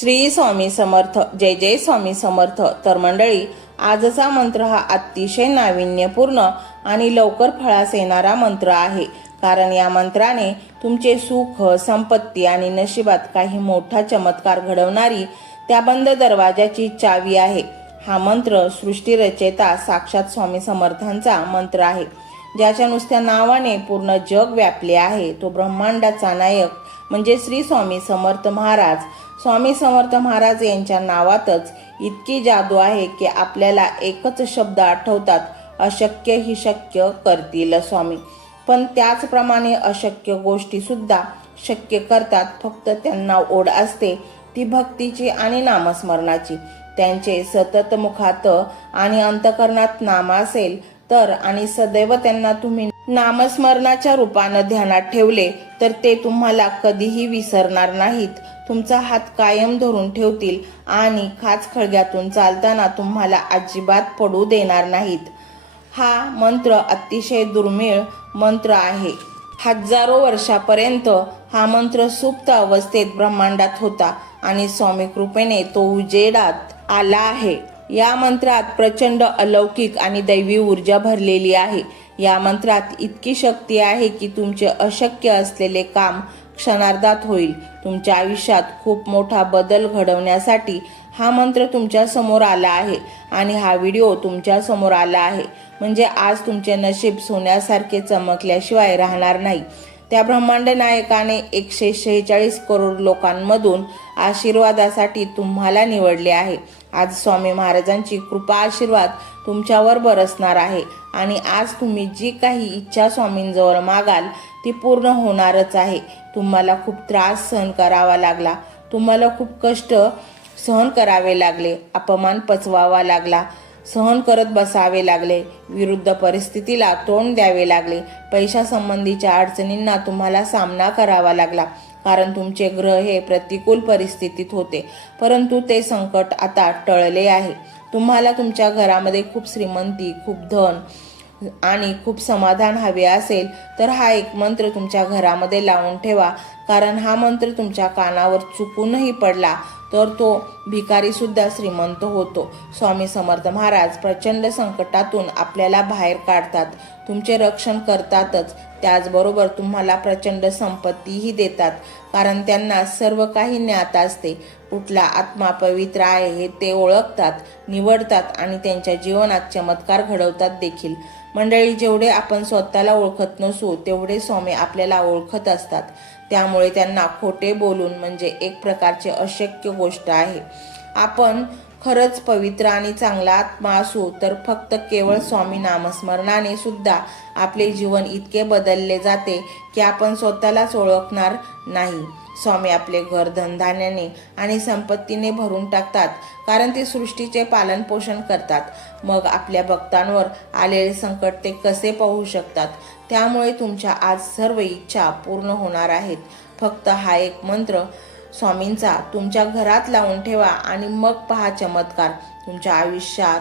श्री स्वामी समर्थ जय जय स्वामी समर्थ तर मंडळी आजचा मंत्र मंत्र हा अतिशय नाविन्यपूर्ण आणि लवकर फळास येणारा आहे कारण या मंत्राने तुमचे सुख संपत्ती आणि नशिबात काही मोठा चमत्कार घडवणारी त्या बंद दरवाजाची चावी आहे हा, हा मंत्र सृष्टी रचेता साक्षात स्वामी समर्थांचा मंत्र आहे ज्याच्या नुसत्या नावाने पूर्ण जग व्यापले आहे तो ब्रह्मांडाचा नायक म्हणजे श्री स्वामी समर्थ महाराज स्वामी समर्थ महाराज यांच्या नावातच इतकी जादू आहे की आपल्याला एकच शब्द आठवतात अशक्य ही शक्य करतील स्वामी पण त्याचप्रमाणे अशक्य गोष्टी सुद्धा शक्य करतात फक्त त्यांना ओढ असते ती भक्तीची आणि नामस्मरणाची त्यांचे सतत मुखात आणि अंतकरणात नाम असेल तर आणि सदैव त्यांना तुम्ही नामस्मरणाच्या रूपानं ध्यानात ठेवले तर ते तुम्हाला कधीही विसरणार नाहीत तुमचा हात कायम धरून ठेवतील आणि खाच खळग्यातून चालताना तुम्हाला अजिबात पडू देणार नाहीत हा मंत्र अतिशय दुर्मिळ मंत्र मंत्र आहे हजारो वर्षापर्यंत हा सुप्त अवस्थेत ब्रह्मांडात होता आणि स्वामी कृपेने तो उजेडात आला आहे या मंत्रात प्रचंड अलौकिक आणि दैवी ऊर्जा भरलेली आहे या मंत्रात इतकी शक्ती आहे की तुमचे अशक्य असलेले काम क्षणार्दात होईल तुमच्या आयुष्यात खूप मोठा बदल घडवण्यासाठी हा मंत्र तुमच्या समोर आला आहे आणि हा व्हिडिओ तुमच्या समोर आला आहे म्हणजे आज तुमचे नशीब सोन्यासारखे चमकल्याशिवाय राहणार नाही त्या ब्रह्मांड नायकाने एकशे शेहेचाळीस करोड लोकांमधून आशीर्वादासाठी तुम्हाला निवडले आहे आज स्वामी महाराजांची कृपा आशीर्वाद तुमच्यावर बरसणार आहे आणि आज तुम्ही जी काही इच्छा स्वामींजवळ मागाल ती पूर्ण होणारच आहे तुम्हाला खूप त्रास सहन करावा लागला तुम्हाला खूप कष्ट सहन करावे लागले अपमान पचवावा लागला सहन करत बसावे लागले विरुद्ध परिस्थितीला तोंड द्यावे लागले पैशासंबंधीच्या अडचणींना तुम्हाला सामना करावा लागला कारण तुमचे ग्रह हे प्रतिकूल परिस्थितीत होते परंतु ते संकट आता टळले आहे तुम्हाला तुमच्या घरामध्ये खूप श्रीमंती खूप धन आणि खूप समाधान हवे असेल तर हा एक मंत्र तुमच्या घरामध्ये लावून ठेवा कारण हा मंत्र तुमच्या कानावर चुकूनही पडला तर तो भिकारी सुद्धा श्रीमंत होतो स्वामी समर्थ महाराज प्रचंड संकटातून आपल्याला बाहेर काढतात तुमचे रक्षण करतातच त्याचबरोबर तुम्हाला प्रचंड संपत्तीही देतात कारण त्यांना सर्व काही ज्ञात असते कुठला आत्मा पवित्र आहे हे ते ओळखतात निवडतात आणि त्यांच्या जीवनात चमत्कार घडवतात देखील मंडळी जेवढे आपण स्वतःला ओळखत नसू तेवढे स्वामी आपल्याला ओळखत असतात त्यामुळे त्यांना खोटे बोलून म्हणजे एक प्रकारचे अशक्य गोष्ट आहे आपण खरंच पवित्र आणि चांगला आत्मा असू तर फक्त केवळ स्वामी सुद्धा आपले जीवन इतके बदलले जाते की आपण स्वतःलाच ओळखणार नाही स्वामी आपले घर धनधान्याने आणि संपत्तीने भरून टाकतात कारण ते सृष्टीचे पालन पोषण करतात मग आपल्या भक्तांवर आलेले संकट ते कसे पाहू शकतात त्यामुळे तुमच्या आज सर्व इच्छा पूर्ण होणार आहेत फक्त हा एक मंत्र स्वामींचा तुमच्या घरात लावून ठेवा आणि मग पहा चमत्कार तुमच्या आयुष्यात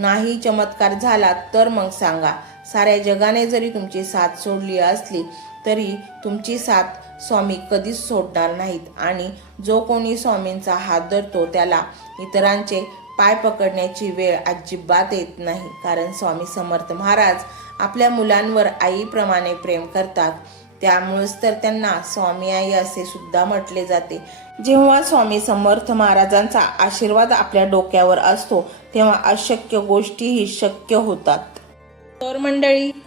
नाही चमत्कार झाला तर मग सांगा साऱ्या जगाने जरी तुमची साथ सोडली असली तरी तुमची साथ स्वामी कधीच सोडणार नाहीत आणि जो कोणी स्वामींचा हात धरतो त्याला इतरांचे पाय पकडण्याची वेळ अजिबात येत नाही कारण स्वामी समर्थ महाराज आपल्या मुलांवर आईप्रमाणे प्रेम करतात त्यामुळेच तर त्यांना स्वामी आई असे सुद्धा म्हटले जाते जेव्हा स्वामी समर्थ महाराजांचा आशीर्वाद आपल्या डोक्यावर असतो तेव्हा अशक्य गोष्टीही शक्य होतात तर मंडळी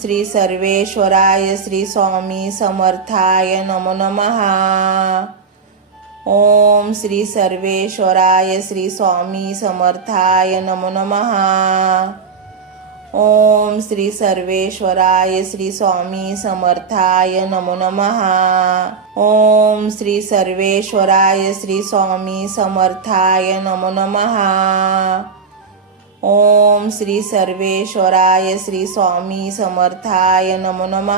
श्री सर्वेश्वराय श्री स्वामी समर्थाय नमो नम ओम श्री सर्वेश्वराय श्री स्वामी समर्थाय नमो नम ओम श्री सर्वेश्वराय श्री स्वामी समर्थाय नमो नम ओम श्री सर्वेश्वराय श्री स्वामी समर्थाय नमो नम ओम श्री सर्वेश्वराय श्री स्वामी समर्थाय नमो नम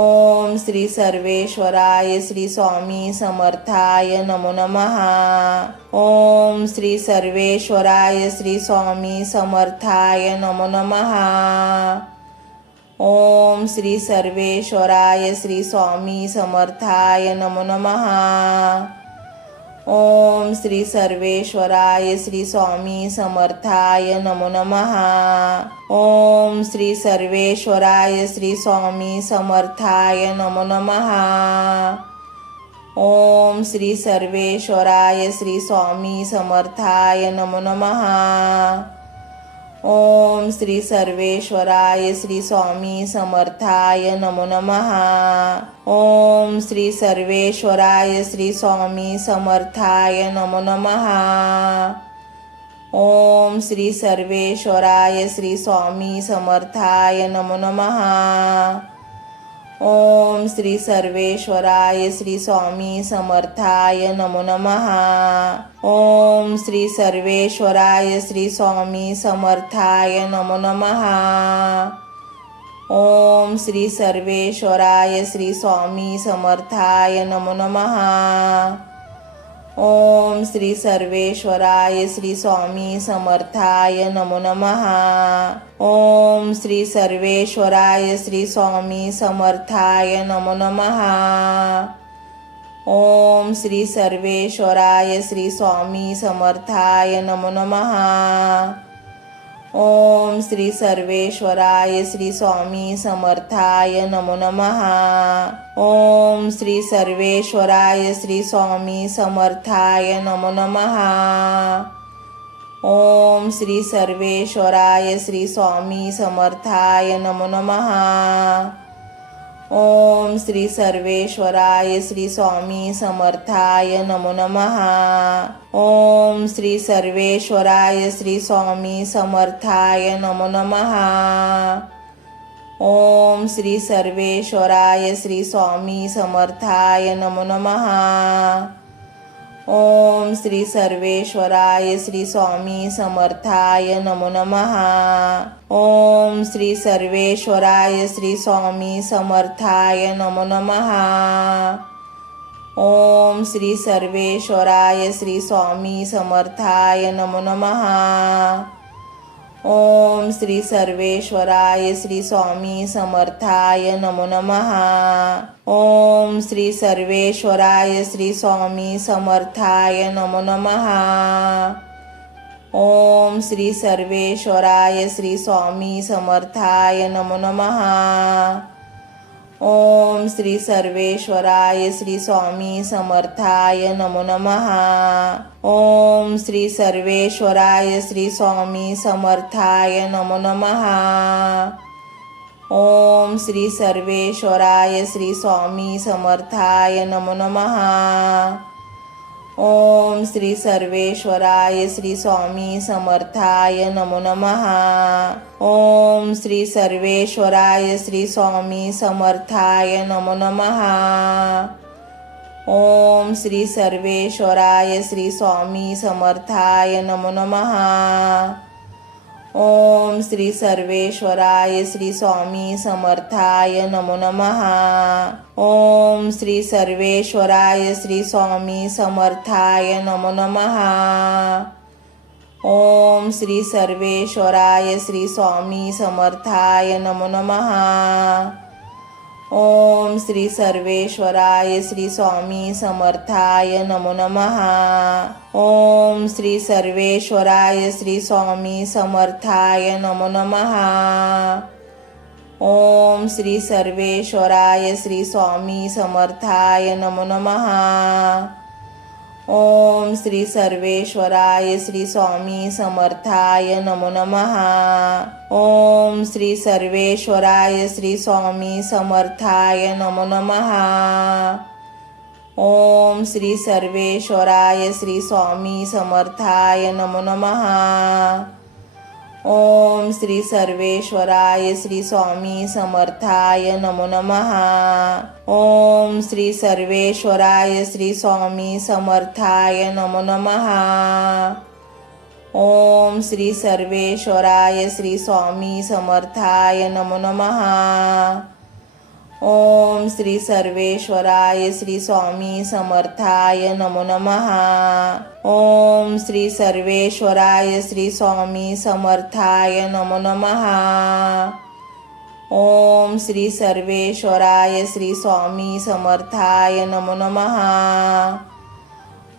ओम श्री सर्वेश्वराय श्री स्वामी समर्थाय नमो नम श्री सर्वेश्वराय श्री स्वामी समर्थाय नमो नम ओम श्री सर्वेश्वराय श्री स्वामी समर्थाय नमो नम ओम श्री सर्वेश्वराय श्री स्वामी समर्थाय नमो नम ओम श्री सर्वेश्वराय श्री स्वामी समर्थाय नमो नम श्री सर्वेश्वराय श्री स्वामी समर्थाय नमो नम ओम श्री सर्वेश्वराय श्री स्वामी समर्थाय नमो नम श्री सर्वेश्वराय श्री स्वामी समर्थाय नमो नम ओम श्री सर्वेश्वराय श्री स्वामी समर्थाय नमो नम ओम श्री सर्वेश्वराय श्री स्वामी समर्थाय नमो नम ओम श्री सर्वेश्वराय श्री स्वामी समर्थाय नमो नम श्री सर्वेश्वराय श्री स्वामी समर्थाय नमो नम ओम श्री सर्वेश्वराय श्री स्वामी समर्थाय नमो नम ओम श्री सर्वेश्वराय श्री स्वामी समर्थाय नमो नम श्री सर्वेश्वराय श्री स्वामी समर्थाय नमो नम ओम श्री सर्वेश्वराय श्री स्वामी समर्थाय नमो नम श्री सर्वेश्वराय श्री स्वामी समर्थाय नमो नम ओम श्री सर्वेश्वराय श्री स्वामी समर्थाय नमो नम ओम श्री सर्वेश्वराय श्री स्वामी समर्थाय नमो नम श्री सर्वेश्वराय श्री स्वामी समर्थाय नमो ओम श्री सर्वेश्वराय श्री स्वामी समर्थाय नमो नम ओम श्री सर्वेश्वराय श्री स्वामी समर्थाय नमो नम ओम श्री सर्वेश्वराय श्री स्वामी समर्थाय नमो नम श्री सर्वेश्वराय श्री स्वामी समर्थाय नमो नम ओम श्री सर्वेश्वराय श्री स्वामी समर्थाय नमो नम श्री सर्वेश्वराय श्री स्वामी समर्थाय नमो नम ओम श्री सर्वेश्वराय श्री स्वामी समर्थाय नमो नम ओम श्री सर्वेश्वराय श्री स्वामी समर्थाय नमो नम श्री सर्वेश्वराय श्री स्वामी समर्थाय नमो ओम श्री सर्वेश्वराय श्री स्वामी समर्थाय नमो नम ఓం శ్రీ సర్వేశ్వరాయ శ్రీ స్వామి సమర్థాయ నమో నమ ఓం శ్రీ సర్వేశ్వరాయ శ్రీ స్వామి సమర్థాయ నమో నమ ఓం శ్రీ సర్వేశ్వరాయ శ్రీ స్వామి సమర్థాయ నమో నమ ओम श्री सर्वेश्वराय श्री स्वामी समर्थाय नमो नम श्री सर्वेश्वराय श्री स्वामी समर्थाय नमो नम ओम श्री सर्वेश्वराय श्री स्वामी समर्थाय नमो नम ఓం శ్రీ సర్వేశ్వరాయ శ్రీ స్వామి సమర్థాయ నమో నమ ఓం శ్రీ సర్వేశ్వరాయ శ్రీ స్వామి సమర్థాయ నమో నమ ఓం శ్రీ సర్వేశ్వరాయ శ్రీ స్వామి సమర్థాయ నమో నమ ओम श्री सर्वेश्वराय श्री स्वामी समर्थाय नमो नम ओम श्री सर्वेश्वराय श्री स्वामी समर्थाय नमो नम श्री सर्वेश्वराय श्री स्वामी समर्थाय नमो नम ओम श्री सर्वेश्वराय श्री स्वामी समर्थाय नमो नम श्री सर्वेश्वराय श्री स्वामी समर्थाय नमो नम ओम श्री सर्वेश्वराय श्री स्वामी समर्थाय नमो नम ओम श्री सर्वेश्वराय श्री स्वामी समर्थाय नमो नम श्री सर्वेश्वराय श्री स्वामी समर्थाय नमो ओम श्री सर्वेश्वराय श्री स्वामी समर्थाय नमो नम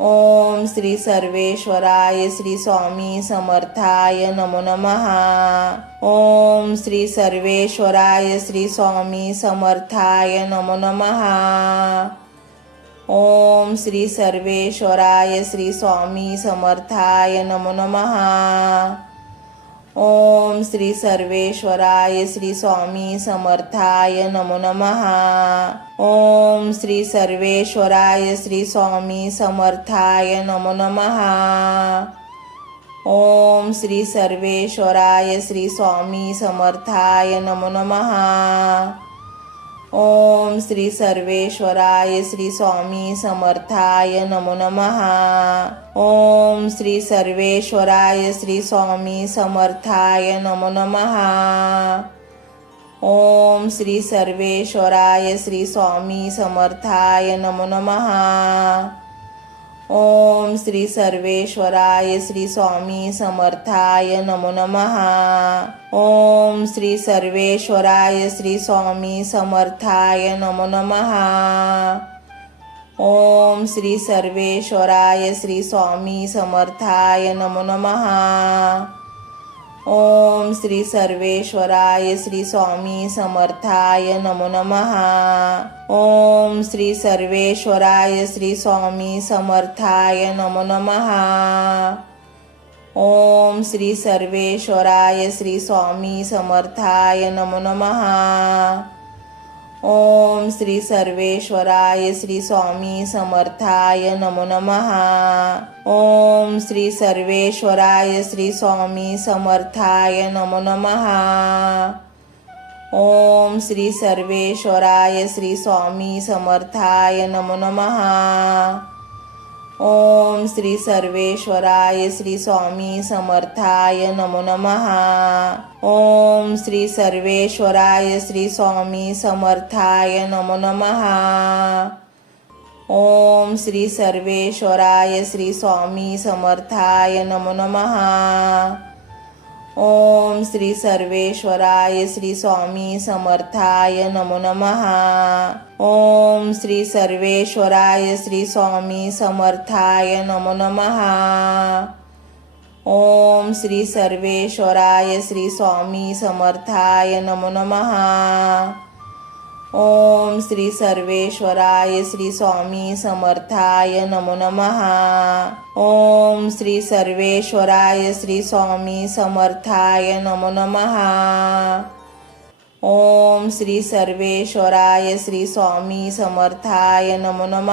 ओम श्री सर्वेश्वराय श्री स्वामी समर्थाय नमो नम ओम श्री सर्वेश्वराय श्री स्वामी समर्थाय नमो नम श्री सर्वेश्वराय श्री स्वामी समर्थाय नमो नम ओम श्री सर्वेश्वराय श्री स्वामी समर्थाय नमो नम श्री सर्वेश्वराय श्री स्वामी समर्थाय नमो नम ओम श्री सर्वेश्वराय श्री स्वामी समर्थाय नमो नम ओम श्री सर्वेश्वराय श्री स्वामी समर्थाय नमो नम श्री सर्वेश्वराय श्री स्वामी समर्थाय नमो ओम श्री सर्वेश्वराय श्री स्वामी समर्थाय नमो नम ओम श्री सर्वेश्वराय श्री स्वामी समर्थाय नमो नम ओम श्री सर्वेश्वराय श्री स्वामी समर्थाय नमो नम श्री सर्वेश्वराय श्री स्वामी समर्थाय नमो नम ओम श्री सर्वेश्वराय श्री स्वामी समर्थाय नमो नम श्री सर्वेश्वराय श्री स्वामी समर्थाय नमो नम श्री सर्वेश्वराय श्री स्वामी समर्थाय नमो नम ओम श्री सर्वेश्वराय श्री स्वामी समर्थाय नमो नम श्री सर्वेश्वराय श्री स्वामी समर्थाय नमो ओम श्री सर्वेश्वराय श्री स्वामी समर्थाय नमो नम ओम श्री सर्वेश्वराय श्री स्वामी समर्थाय नमो नम ओम श्री सर्वेश्वराय श्री स्वामी समर्थाय नमो नम श्री सर्वेश्वराय श्री स्वामी समर्थाय नमो नम ओम श्री सर्वेश्वराय श्री स्वामी समर्थाय नमो नम श्री सर्वेश्वराय श्री स्वामी समर्थाय नमो नम श्री सर्वेश्वराय श्री स्वामी समर्थाय नमो नम ओम श्री सर्वेश्वराय श्री स्वामी समर्थाय नमो नम श्री सर्वेश्वराय श्री स्वामी समर्थाय नमो ओम श्री सर्वेश्वराय श्री स्वामी समर्थाय नमो नम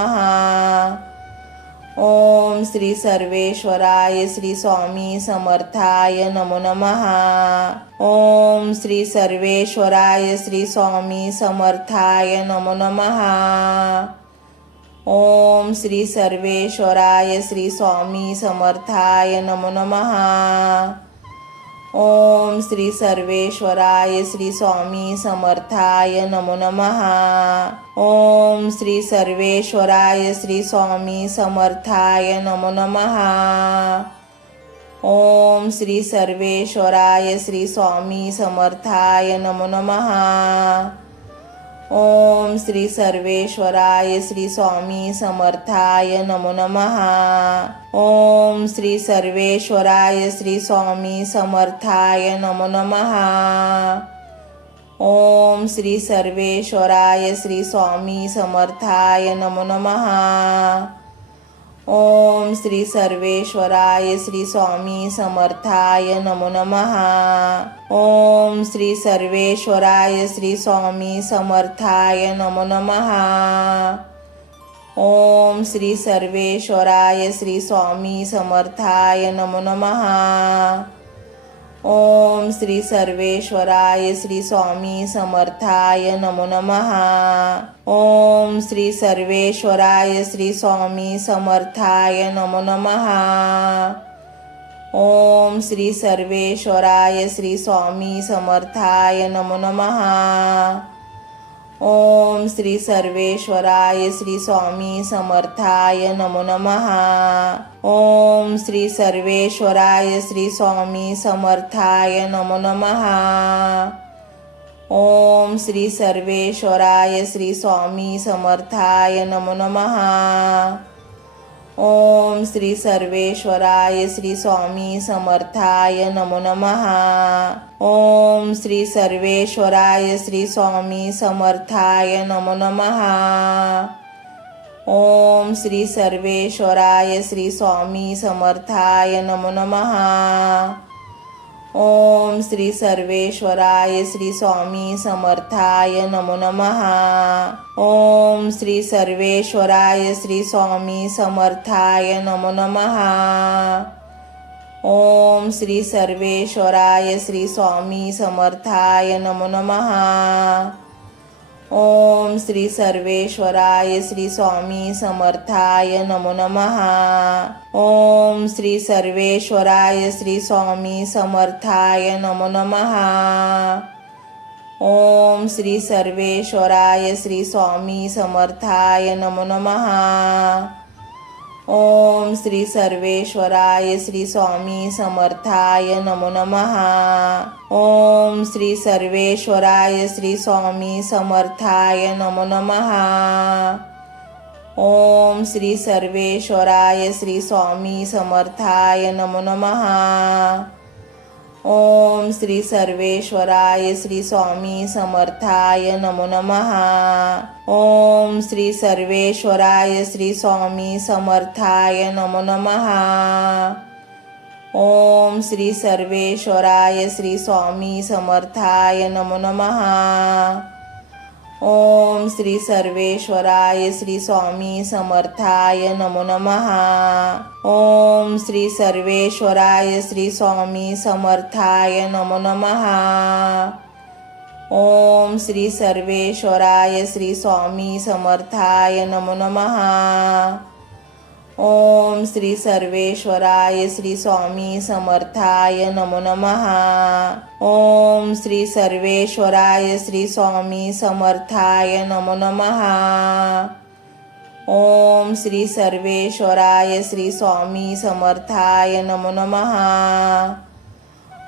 ओम श्री सर्वेश्वराय श्री स्वामी समर्थाय नमो नम ओम श्री सर्वेश्वराय श्री स्वामी समर्थाय नमो नम श्री सर्वेश्वराय श्री स्वामी समर्थाय नमो नम ओम श्री सर्वेश्वराय श्री स्वामी समर्थाय नमो नम श्री सर्वेश्वराय श्री स्वामी समर्थाय नमो नम श्री सर्वेश्वराय श्री स्वामी समर्थाय नमो नम ओम श्री सर्वेश्वराय श्री स्वामी समर्थाय नमो नम श्री सर्वेश्वराय श्री स्वामी समर्थाय नमो नम श्री सर्वेश्वराय श्री स्वामी समर्थाय नमो नम ॐ श्री सर्वेश्वराय श्री स्वामी समर्थाय नमो नमः ॐ श्री सर्वेश्वराय श्री स्वामी समर्थाय नमो नमः ॐ श्री सर्वेश्वराय श्री स्वामी समर्थाय नमो नमः ओम श्री सर्वेश्वराय श्री स्वामी समर्थाय नमो नम ओम श्री सर्वेश्वराय श्री स्वामी समर्थाय नमो नम श्री सर्वेश्वराय श्री स्वामी समर्थाय नमो नम ఓం శ్రీ సర్వేశ్వరాయ శ్రీ స్వామి సమర్థాయ నమో నమ ఓం శ్రీ సర్వేశ్వరాయ శ్రీ స్వామి సమర్థాయ నమో నమ ఓం శ్రీ సర్వేశ్వరాయ శ్రీ స్వామి సమర్థాయ నమో నమ ओम श्री सर्वेश्वराय श्री स्वामी समर्थाय नमो नम ओम श्री सर्वेश्वराय श्री स्वामी समर्थाय नमो नम श्री सर्वेश्वराय श्री स्वामी समर्थाय नमो नम ओम श्री सर्वेश्वराय श्री स्वामी समर्थाय नमो नम ओम श्री सर्वेश्वराय श्री स्वामी समर्थाय नमो नम श्री सर्वेश्वराय श्री स्वामी समर्थाय नमो नम ओम श्री सर्वेश्वराय श्री स्वामी समर्थाय नमो नम श्री सर्वेश्वराय श्री स्वामी समर्थाय नमो नम ओम श्री सर्वेश्वराय श्री स्वामी समर्थाय नमो नम ॐ श्री सर्वेश्वराय श्री स्वामी समर्थाय नमो नमः ॐ श्री सर्वेश्वराय श्री स्वामी समर्थाय नमो नमः ॐ श्री सर्वेश्वराय श्री स्वामी समर्थाय नमो नमः ॐ श्री सर्वेश्वराय श्री स्वामी समर्थाय नमो नमः ॐ श्री सर्वेश्वराय श्री स्वामी समर्थाय नमो नमः ॐ श्री सर्वेश्वराय श्री स्वामी समर्थाय नमो नमः ओम श्री सर्वेश्वराय श्री स्वामी समर्थाय नमो नम श्री सर्वेश्वराय श्री स्वामी समर्थाय नमो नम ओम श्री सर्वेश्वराय श्री स्वामी समर्थाय नमो नम ओम श्री सर्वेश्वराय श्री स्वामी समर्थाय नमो नम श्री सर्वेश्वराय श्री स्वामी समर्थाय नमो नम ओम श्री सर्वेश्वराय श्री स्वामी समर्थाय नमो नम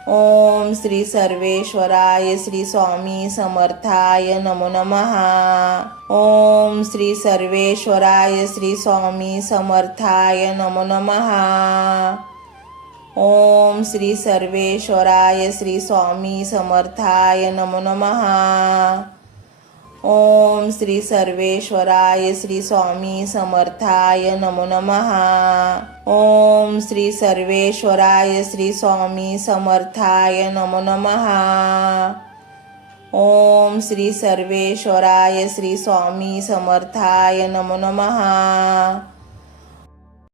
ओम श्री सर्वेश्वराय श्री स्वामी समर्थाय नमो ओम श्री सर्वेश्वराय श्री स्वामी समर्थाय नमो नम श्री सर्वेश्वराय श्री स्वामी समर्थाय नमो नम ओम श्री सर्वेश्वराय श्री स्वामी समर्थाय नमो नम श्री सर्वेश्वराय श्री स्वामी समर्थाय नमो नम ओम श्री सर्वेश्वराय श्री स्वामी समर्थाय नमो नम